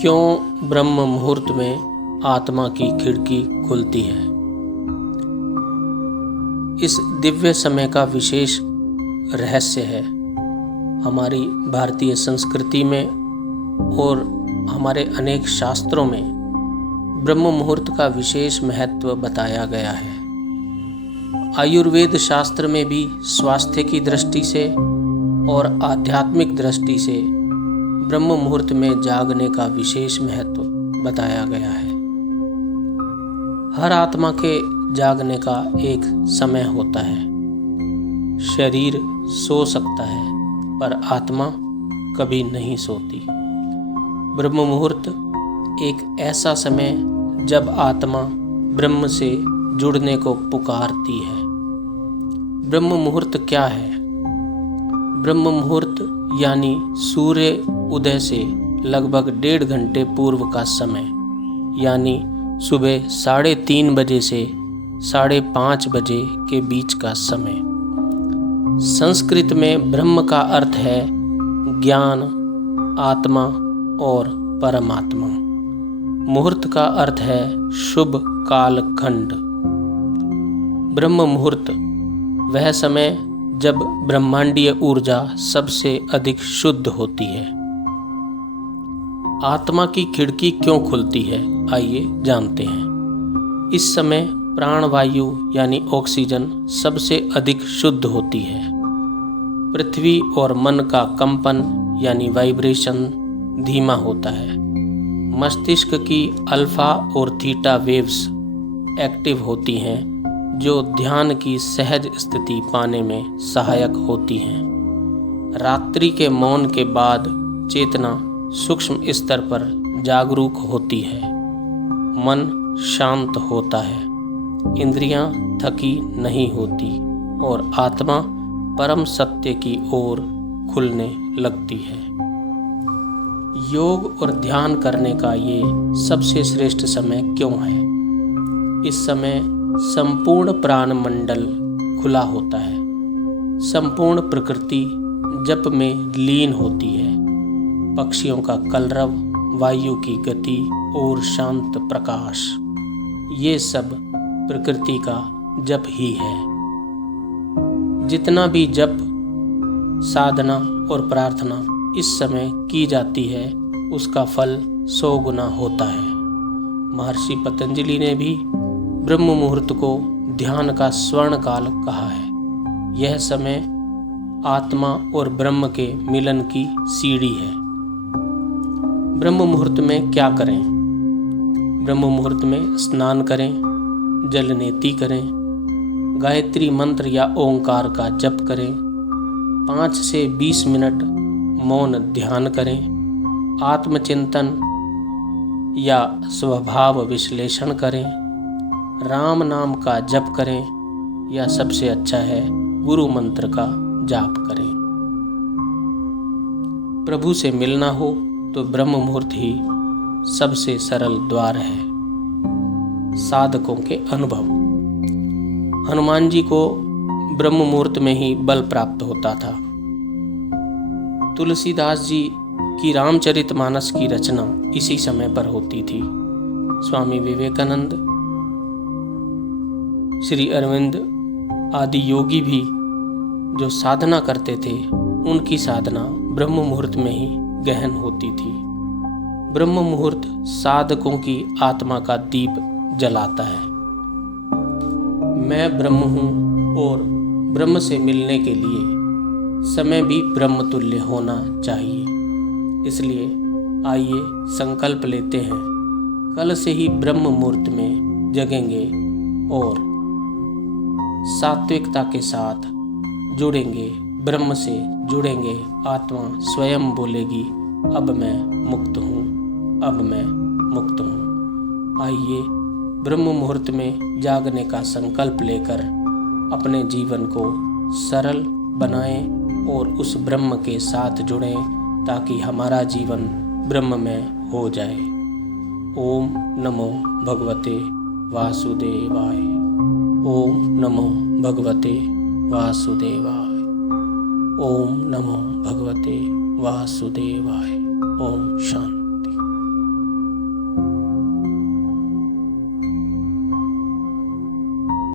क्यों ब्रह्म मुहूर्त में आत्मा की खिड़की खुलती है। इस दिव्य समय का विशेष रहस्य है। हमारी भारतीय संस्कृति में और हमारे अनेक शास्त्रों में ब्रह्म मुहूर्त का विशेष महत्व बताया गया है। आयुर्वेद शास्त्र में भी स्वास्थ्य की दृष्टि से और आध्यात्मिक दृष्टि से ब्रह्म मुहूर्त में जागने का विशेष महत्व बताया गया है। हर आत्मा के जागने का एक समय होता है। शरीर सो सकता है पर आत्मा कभी नहीं सोती। ब्रह्म मुहूर्त एक ऐसा समय जब आत्मा ब्रह्म से जुड़ने को पुकारती है। ब्रह्म मुहूर्त क्या है? ब्रह्म मुहूर्त यानी सूर्य उदय से लगभग 1.5 घंटे पूर्व का समय, यानी सुबह 3:30 बजे से 5:30 बजे के बीच का समय। संस्कृत में ब्रह्म का अर्थ है ज्ञान, आत्मा और परमात्मा। मुहूर्त का अर्थ है शुभ कालखंड। ब्रह्म मुहूर्त वह समय जब ब्रह्मांडीय ऊर्जा सबसे अधिक शुद्ध होती है। आत्मा की खिड़की क्यों खुलती है, आइए जानते हैं। इस समय प्राणवायु यानी ऑक्सीजन सबसे अधिक शुद्ध होती है। पृथ्वी और मन का कंपन यानी वाइब्रेशन धीमा होता है। मस्तिष्क की अल्फा और थीटा वेव्स एक्टिव होती हैं, जो ध्यान की सहज स्थिति पाने में सहायक होती हैं। रात्रि के मौन के बाद चेतना सूक्ष्म स्तर पर जागरूक होती है। मन शांत होता है, इंद्रियां थकी नहीं होती और आत्मा परम सत्य की ओर खुलने लगती है। योग और ध्यान करने का ये सबसे श्रेष्ठ समय क्यों है? इस समय संपूर्ण प्राण मंडल खुला होता है। संपूर्ण प्रकृति जप में लीन होती है। पक्षियों का कलरव, वायु की गति और शांत प्रकाश, ये सब प्रकृति का जप ही है। जितना भी जप, साधना और प्रार्थना इस समय की जाती है, उसका फल 100 गुना होता है। महर्षि पतंजलि ने भी ब्रह्म मुहूर्त को ध्यान का स्वर्ण काल कहा है। यह समय आत्मा और ब्रह्म के मिलन की सीढ़ी है। ब्रह्म मुहूर्त में क्या करें? ब्रह्म मुहूर्त में स्नान करें, जल नेति करें, गायत्री मंत्र या ओंकार का जप करें, 5 से 20 मिनट मौन ध्यान करें, आत्मचिंतन या स्वभाव विश्लेषण करें, राम नाम का जप करें या सबसे अच्छा है गुरु मंत्र का जाप करें। प्रभु से मिलना हो तो ब्रह्म मुहूर्त ही सबसे सरल द्वार है। साधकों के अनुभव। हनुमान जी को ब्रह्म मुहूर्त में ही बल प्राप्त होता था। तुलसीदास जी की रामचरितमानस की रचना इसी समय पर होती थी। स्वामी विवेकानंद, श्री अरविंद आदि योगी भी जो साधना करते थे, उनकी साधना ब्रह्म मुहूर्त में ही गहन होती थी। ब्रह्म मुहूर्त साधकों की आत्मा का दीप जलाता है। मैं ब्रह्म हूँ और ब्रह्म से मिलने के लिए समय भी ब्रह्म तुल्य होना चाहिए। इसलिए आइए संकल्प लेते हैं, कल से ही ब्रह्म मुहूर्त में जगेंगे और सात्विकता के साथ जुड़ेंगे, ब्रह्म से जुड़ेंगे। आत्मा स्वयं बोलेगी, अब मैं मुक्त हूँ, अब मैं मुक्त हूँ। आइए ब्रह्म मुहूर्त में जागने का संकल्प लेकर अपने जीवन को सरल बनाएं और उस ब्रह्म के साथ जुड़ें, ताकि हमारा जीवन ब्रह्म में हो जाए। ओम नमो भगवते वासुदेवाय। ओम नमो भगवते वासुदेवाय। ओम नमो भगवते वासुदेवाय। ओम शांति।